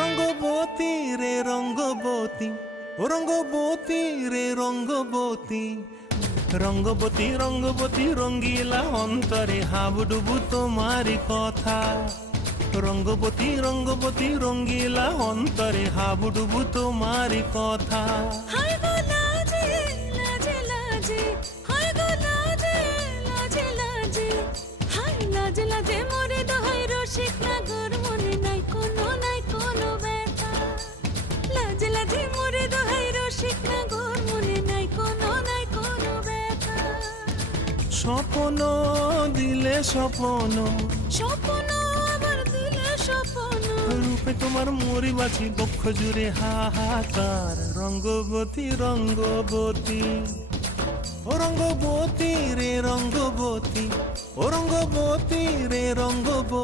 রঙ্গবতী রে রঙ্গবতী, ও রঙ্গবতী রে রঙ্গবতী, রঙ্গবতী রঙ্গবতী রঙ্গিলা অন্তরে হাবুডুবু তোমারি কথা। রঙ্গবতী রঙ্গবতী রঙ্গিলা অন্তরে হাবুডুবু তোমারি কথা। হায় গো লাজে লাজে লাজে, হায় গো লাজে লাজে লাজে, হায় লাজে লাজে মোরে দোহাই রসিক নাগর মনে নাই কোনো ব্যথা। লাজে লাজে মোরে দোহাই রসিক নাগর মনে নাই কোনো ব্যথা। স্বপ্ন দিলে স্বপ্ন, স্বপ্ন আবার দিলে স্বপ্ন, রূপে তোমার মরি বাছি বক্ষ জুড়ে হাহাকার। রঙ্গবতী রঙ্গবতী, ও রঙ্গবতী রে রঙ্গবতী, ও রঙ্গবতী রে রঙ্গবতী।